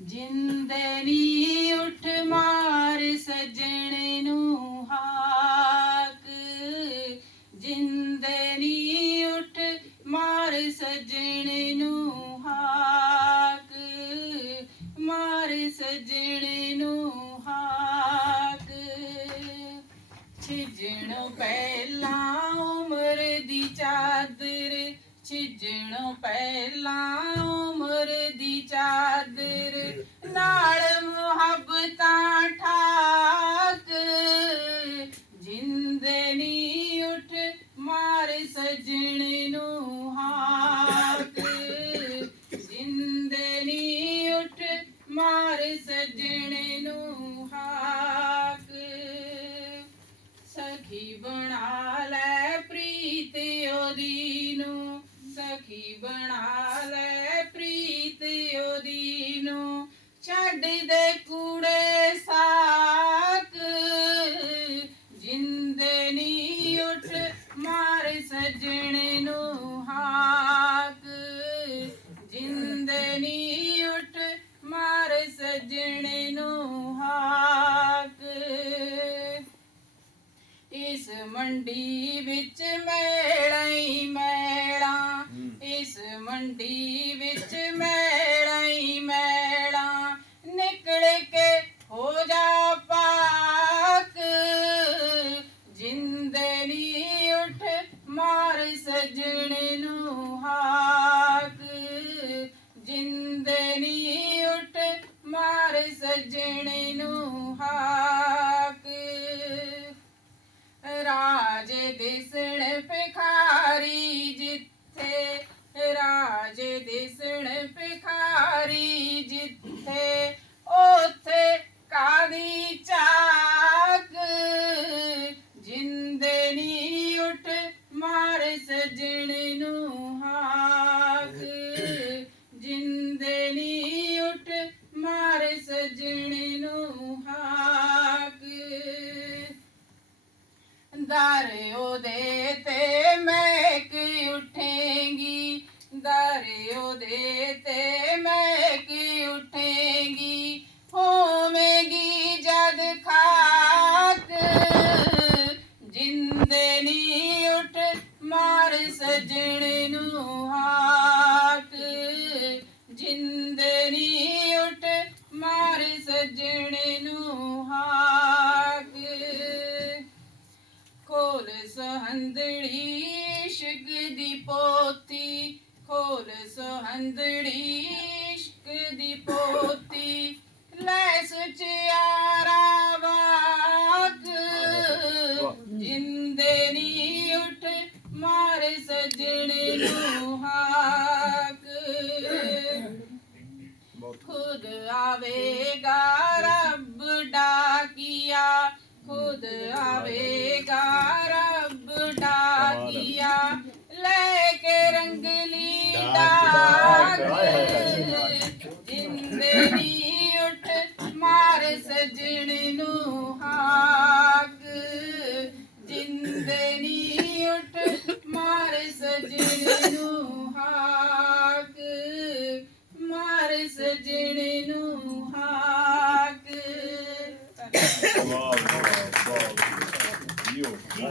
ਜਿੰਦੇ ਨੀ ਉਠ ਮਾਰ ਸਜਣ ਨੂੰ ਹਾਕ। ਜਿੰਦੇ ਨੀ ਉੱਠ ਮਾਰ ਸਜਣ ਨੂੰ ਹਾਕ। ਮਾਰ ਸਜਣ ਨੂੰ ਹਾਕ। ਛਿਜਣੋਂ ਪਹਿਲਾਂ ਉਮਰ ਦੀ ਚਾਦਰ, ਛਿਜਣੋਂ ਪਹਿਲਾਂ ਉਮਰ ਸਜਣ ਨੂੰ ਹਾਕ। ਸਖੀ ਬਣਾ ਲੈ ਪ੍ਰੀਤ ਉਹਦੀ ਨੂੰ। ਸਖੀ ਬਣਾ ਲੈ ਪ੍ਰੀਤ ਉਹਦੀ ਨੂੰ। ਛੱਡ ਦੇ ਕੂੜੇ ਸਾਕ। ਜਿੰਦੇ ਨੀ ਉੱਠ ਮਾਰ ਸਜਣ ਇਸ ਮੰਡੀ ਵਿੱਚ ਮੇਲਾ ਹੀ ਮੇਲਾ। ਇਸ ਮੰਡੀ ਵਿੱਚ ਮੇਲਾ ਹੀ ਮੇਲਾ। ਨਿਕਲ ਕੇ ਹੋ ਜਾ ਪਾਕ। ਜਿੰਦੇ ਨੀ ਉੱਠ ਮਾਰ ਸਜਣ ਨੂੰ ਹਾਕ। ਜਿੰਦੇ ਨੀ ਉੱਠ ਮਾਰ ਸਜਣ ਦਿਸਣ ਭਿਖਾਰੀ ਜਿੱਥੇ ਸੁਹੰਦੜੀ ਇਸ਼ਕ ਦੀ ਪੋਤੀ, ਖੋਲ ਸੁਹੰਦੜੀ ਇਸ਼ਕ ਦੀ ਪੋਤੀ। ਲੈ ਸੁਚਿਆਰਾ ਵਾਕ ਜਿੰਦੇ ਨੀ ਉੱਠ ਮਾਰ ਸਜਣ ਨੂੰ ਹਾਕ। ਖੁਦ ਆਵੇਗਾ ਖੁਦ ਆਵੇਗਾ ਰੱਬ ਡਾਕੀਆ ਲੈ ਕੇ ਰੰਗਲੀ ਡਾਕ ਜਿੰਦੇ ਨੀ ਉੱਠ ਮਾਰ ਸਜਣ ਨੂੰ ਹਾਕ। ਜਿੰਦੇ ਨੀ ਉੱਠ ਮਾਰ ਸਜਣ ਨੂੰ ਹਾਕ। You.